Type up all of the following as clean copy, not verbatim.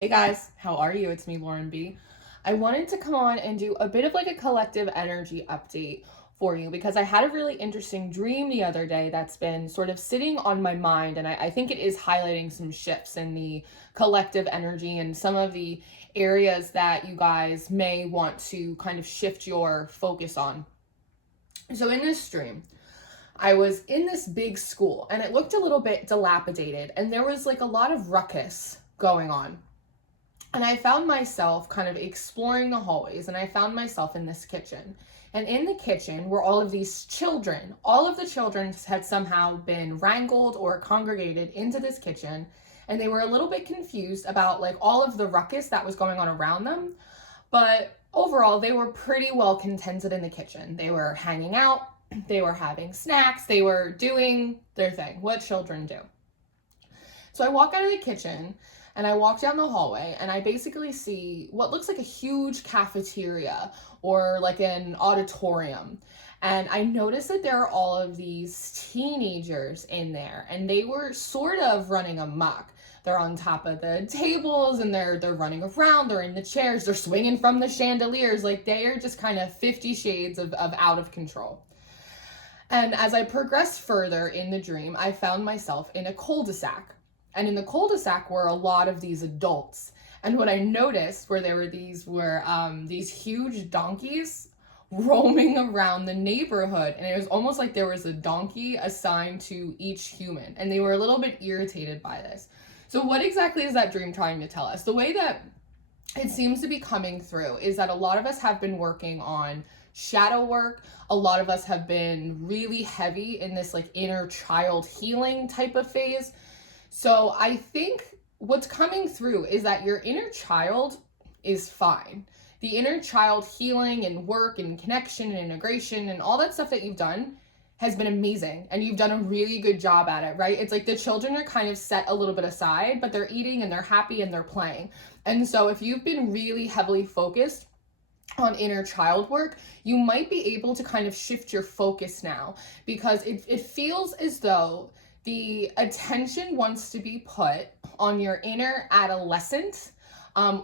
Hey guys, how are you? It's me, Lauren B. I wanted to come on and do a bit of like a collective energy update for you because I had a really interesting dream the other day that's been sort of sitting on my mind, and I think it is highlighting some shifts in the collective energy and some of the areas that you guys may want to kind of shift your focus on. So, in this dream, I was in this big school and it looked a little bit dilapidated, and there was like a lot of ruckus going on. And I found myself kind of exploring the hallways, and I found myself in this kitchen. And in the kitchen were all of these children. All of the children had somehow been wrangled or congregated into this kitchen, and they were a little bit confused about like all of the ruckus that was going on around them. But overall, they were pretty well contented in the kitchen. They were hanging out, they were having snacks, they were doing their thing, what children do. So I walk out of the kitchen and I walk down the hallway and I basically see what looks like a huge cafeteria or like an auditorium. And I noticed that there are all of these teenagers in there, and they were sort of running amok. They're on top of the tables and they're running around, they're in the chairs, they're swinging from the chandeliers. Like they are just kind of 50 shades of out of control. And as I progressed further in the dream, I found myself in a cul-de-sac. And in the cul-de-sac were a lot of these adults. And what I noticed were these huge donkeys roaming around the neighborhood. And it was almost like there was a donkey assigned to each human. And they were a little bit irritated by this. So what exactly is that dream trying to tell us? The way that it seems to be coming through is that a lot of us have been working on shadow work. A lot of us have been really heavy in this like inner child healing type of phase. So I think what's coming through is that your inner child is fine. The inner child healing and work and connection and integration and all that stuff that you've done has been amazing, and you've done a really good job at it, right? It's like the children are kind of set a little bit aside, but they're eating and they're happy and they're playing. And so if you've been really heavily focused on inner child work, you might be able to kind of shift your focus now, because it feels as though the attention wants to be put on your inner adolescent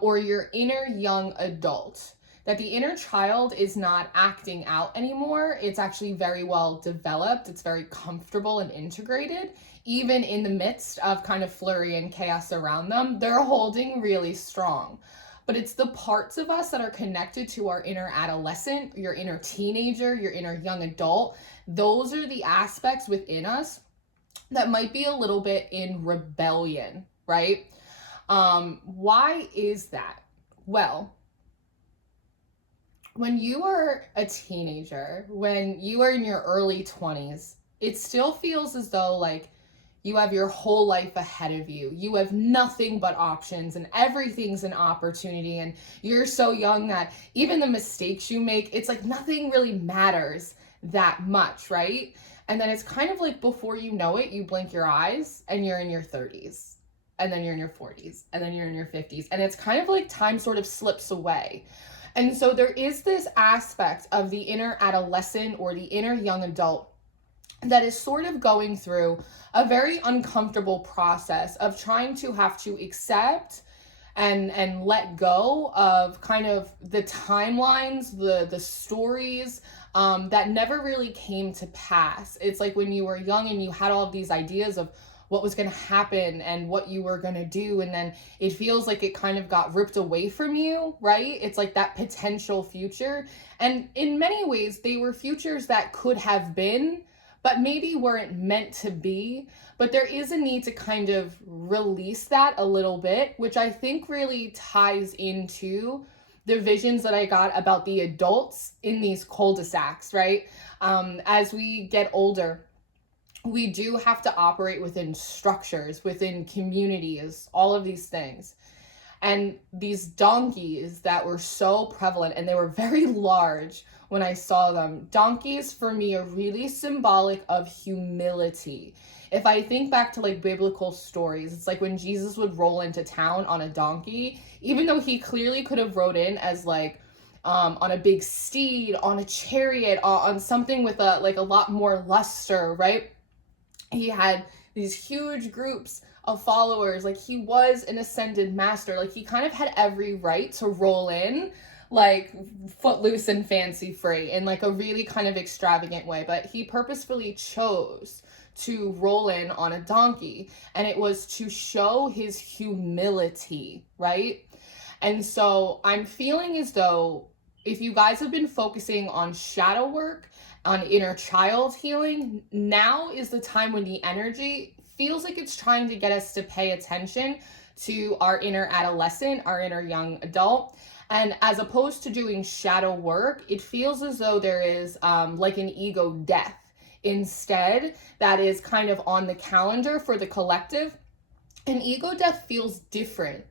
or your inner young adult. That the inner child is not acting out anymore. It's actually very well developed. It's very comfortable and integrated. Even in the midst of kind of flurry and chaos around them, they're holding really strong. But it's the parts of us that are connected to our inner adolescent, your inner teenager, your inner young adult. Those are the aspects within us that might be a little bit in rebellion, right? Why is that? Well, when you are a teenager, when you are in your early 20s, it still feels as though like you have your whole life ahead of you. You have nothing but options and everything's an opportunity. And you're so young that even the mistakes you make, it's like nothing really matters that much, right? And then it's kind of like before you know it, you blink your eyes and you're in your 30s. And then you're in your 40s. And then you're in your 50s. And it's kind of like time sort of slips away. And so there is this aspect of the inner adolescent or the inner young adult that is sort of going through a very uncomfortable process of trying to have to accept and let go of kind of the timelines, the stories that never really came to pass. It's like when you were young and you had all of these ideas of what was going to happen and what you were going to do, and then it feels like it kind of got ripped away from you, right? It's like that potential future. And in many ways, they were futures that could have been, but maybe weren't meant to be. But there is a need to kind of release that a little bit, which I think really ties into the visions that I got about the adults in these cul-de-sacs, right? As we get older, we do have to operate within structures, within communities, all of these things. And these donkeys that were so prevalent, and they were very large when I saw them. Donkeys for me are really symbolic of humility. If I think back to like biblical stories, it's like when Jesus would roll into town on a donkey, even though he clearly could have rode in as like on a big steed, on a chariot, on something with a lot more luster, right? He had these huge groups of followers. Like, he was an ascended master. Like, he kind of had every right to roll in like footloose and fancy free in like a really kind of extravagant way, but he purposefully chose to roll in on a donkey, and it was to show his humility, right? And so I'm feeling as though if you guys have been focusing on shadow work, on inner child healing, now is the time when the energy feels like it's trying to get us to pay attention to our inner adolescent, our inner young adult. And as opposed to doing shadow work, it feels as though there is like an ego death instead that is kind of on the calendar for the collective. And ego death feels different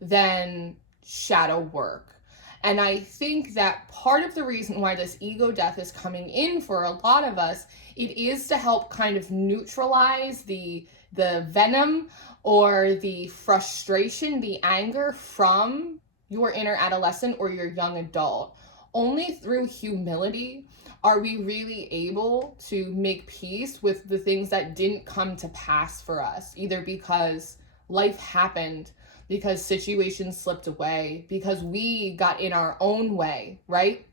than shadow work. And I think that part of the reason why this ego death is coming in for a lot of us, it is to help kind of neutralize the venom or the frustration, the anger from your inner adolescent or your young adult. Only through humility are we really able to make peace with the things that didn't come to pass for us, either because life happened, because situations slipped away, because we got in our own way, right?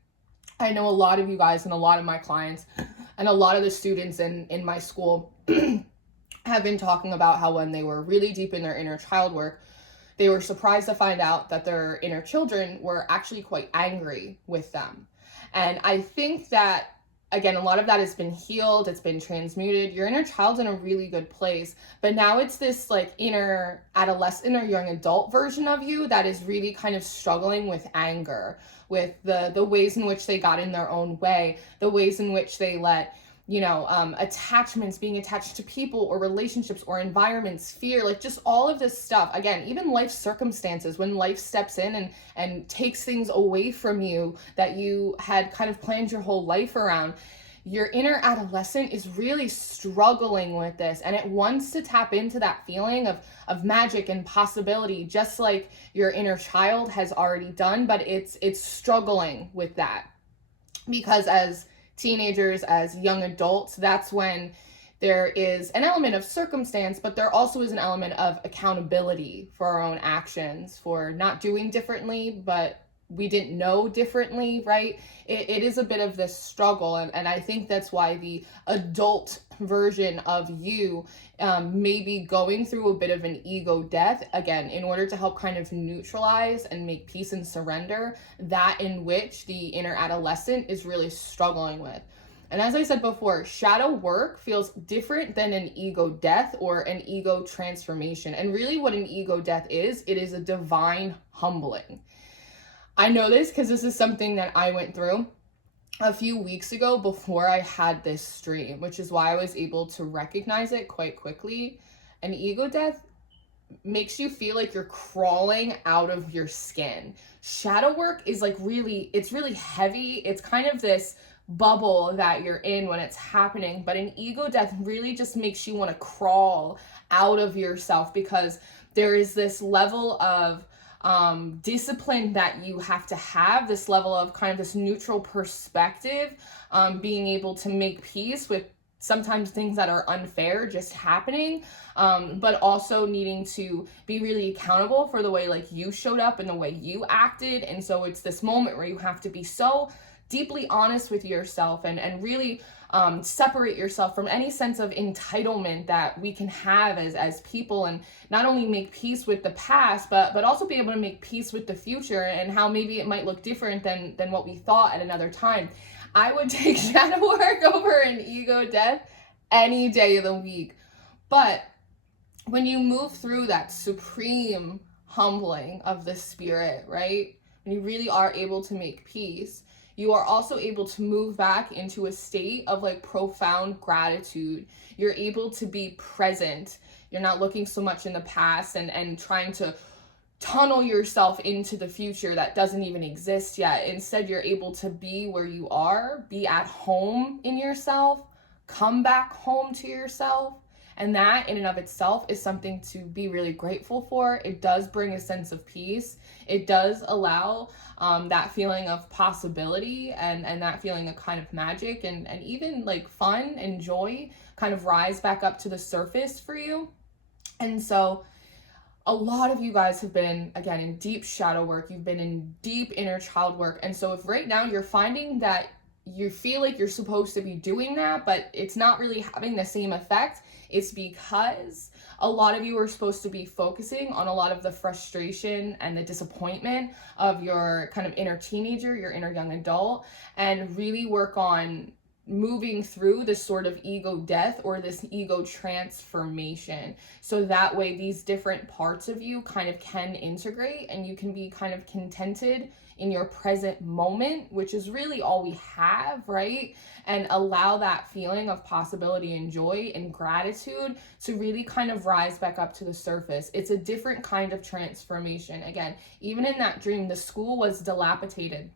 I know a lot of you guys and a lot of my clients and a lot of the students in my school have been talking about how when they were really deep in their inner child work, they were surprised to find out that their inner children were actually quite angry with them. And I think that, again, a lot of that has been healed, it's been transmuted. Your inner child's in a really good place, but now it's this like inner adolescent or young adult version of you that is really kind of struggling with anger, with the ways in which they got in their own way, the ways in which they let attachments, being attached to people or relationships or environments, fear, like just all of this stuff. Again, even life circumstances, when life steps in and takes things away from you that you had kind of planned your whole life around, your inner adolescent is really struggling with this, and it wants to tap into that feeling of magic and possibility, just like your inner child has already done, but it's struggling with that. Because as teenagers, as young adults, that's when there is an element of circumstance, but there also is an element of accountability for our own actions, for not doing differently, but we didn't know differently, right? It is a bit of this struggle, and I think that's why the adult version of you may be going through a bit of an ego death, again, in order to help kind of neutralize and make peace and surrender that in which the inner adolescent is really struggling with. And as I said before, shadow work feels different than an ego death or an ego transformation. And really what an ego death is, it is a divine humbling. I know this because this is something that I went through a few weeks ago before I had this stream, which is why I was able to recognize it quite quickly. An ego death makes you feel like you're crawling out of your skin. Shadow work is like it's really heavy. It's kind of this bubble that you're in when it's happening, but an ego death really just makes you want to crawl out of yourself, because there is this level of discipline that you have to have, this level of kind of this neutral perspective, being able to make peace with sometimes things that are unfair just happening, but also needing to be really accountable for the way like you showed up and the way you acted. And so it's this moment where you have to be so deeply honest with yourself and really separate yourself from any sense of entitlement that we can have as people, and not only make peace with the past, but also be able to make peace with the future and how maybe it might look different than what we thought at another time. I would take shadow work over an ego death any day of the week. But when you move through that supreme humbling of the spirit, right? When you really are able to make peace, you are also able to move back into a state of like profound gratitude. You're able to be present. You're not looking so much in the past and trying to tunnel yourself into the future that doesn't even exist yet. Instead, you're able to be where you are, be at home in yourself, come back home to yourself. And that in and of itself is something to be really grateful for. It does bring a sense of peace. It does allow that feeling of possibility and that feeling of kind of magic and even like fun and joy kind of rise back up to the surface for you. And so a lot of you guys have been, again, in deep shadow work. You've been in deep inner child work. And so if right now you're finding that you feel like you're supposed to be doing that, but it's not really having the same effect, it's because a lot of you are supposed to be focusing on a lot of the frustration and the disappointment of your kind of inner teenager, your inner young adult, and really work on moving through this sort of ego death or this ego transformation. So that way these different parts of you kind of can integrate and you can be kind of contented in your present moment, which is really all we have, right? And allow that feeling of possibility and joy and gratitude to really kind of rise back up to the surface. It's a different kind of transformation. Again, even in that dream, the school was dilapidated.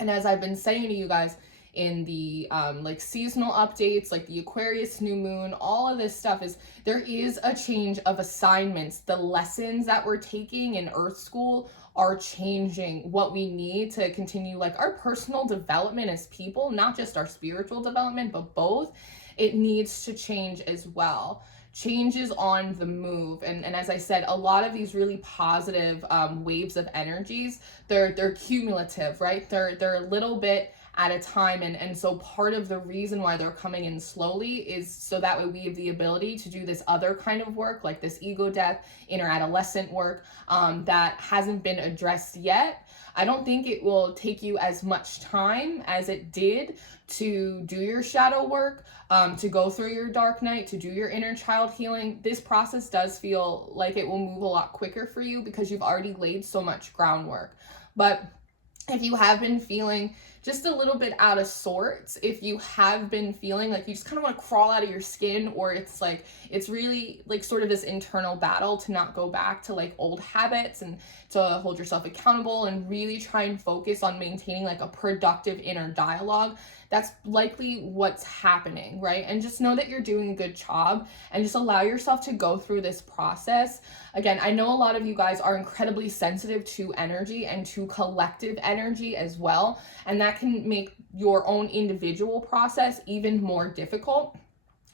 And as I've been saying to you guys, in the like seasonal updates, like the Aquarius new moon, all of this stuff is, there is a change of assignments. The lessons that we're taking in Earth School are changing what we need to continue like our personal development as people, not just our spiritual development, but both. It needs to change as well. Change is on the move. And as I said, a lot of these really positive waves of energies, they're cumulative, right? They're a little bit at a time. And so part of the reason why they're coming in slowly is so that way we have the ability to do this other kind of work, like this ego death, inner adolescent work that hasn't been addressed yet. I don't think it will take you as much time as it did to do your shadow work, to go through your dark night, to do your inner child healing. This process does feel like it will move a lot quicker for you because you've already laid so much groundwork. But if you have been feeling just a little bit out of sorts, if you have been feeling like you just kind of want to crawl out of your skin, or it's like, it's really like sort of this internal battle to not go back to like old habits and to hold yourself accountable and really try and focus on maintaining like a productive inner dialogue, that's likely what's happening, right? And just know that you're doing a good job and just allow yourself to go through this process. Again, I know a lot of you guys are incredibly sensitive to energy and to collective energy as well, and that can make your own individual process even more difficult.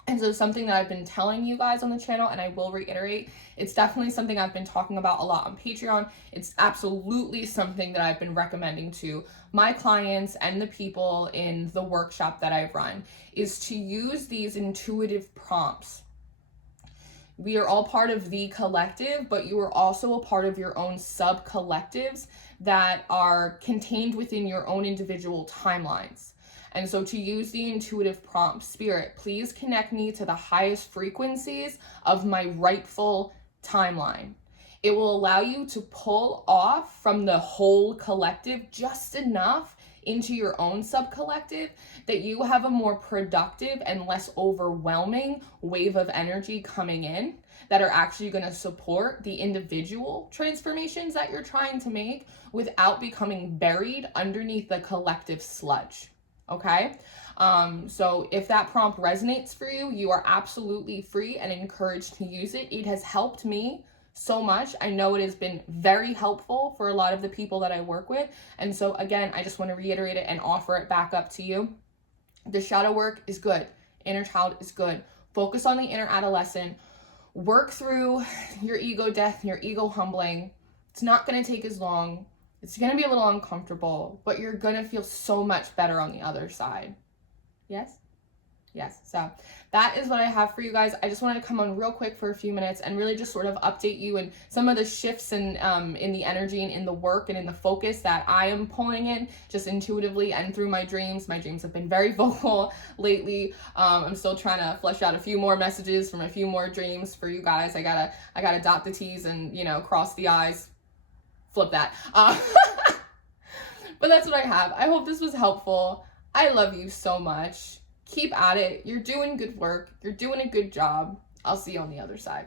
And so something that I've been telling you guys on the channel, and I will reiterate, it's definitely something I've been talking about a lot on Patreon. It's absolutely something that I've been recommending to my clients and the people in the workshop that I've run, is to use these intuitive prompts. We are all part of the collective, but you are also a part of your own sub-collectives that are contained within your own individual timelines. And so to use the intuitive prompt, Spirit, please connect me to the highest frequencies of my rightful timeline. It will allow you to pull off from the whole collective just enough into your own sub-collective that you have a more productive and less overwhelming wave of energy coming in that are actually going to support the individual transformations that you're trying to make without becoming buried underneath the collective sludge. Okay, so if that prompt resonates for you, you are absolutely free and encouraged to use it. It has helped me so much. I know it has been very helpful for a lot of the people that I work with. And so again, I just want to reiterate it and offer it back up to you. The shadow work is good. Inner child is good. Focus on the inner adolescent. Work through your ego death, your ego humbling. It's not going to take as long. It's going to be a little uncomfortable, but you're going to feel so much better on the other side. Yes? Yes. So that is what I have for you guys. I just wanted to come on real quick for a few minutes and really just sort of update you and some of the shifts in the energy and in the work and in the focus that I am pulling in just intuitively and through my dreams. My dreams have been very vocal lately. I'm still trying to flesh out a few more messages from a few more dreams for you guys. I gotta dot the T's and, cross the I's. Flip that. But that's what I have. I hope this was helpful. I love you so much. Keep at it. You're doing good work. You're doing a good job. I'll see you on the other side.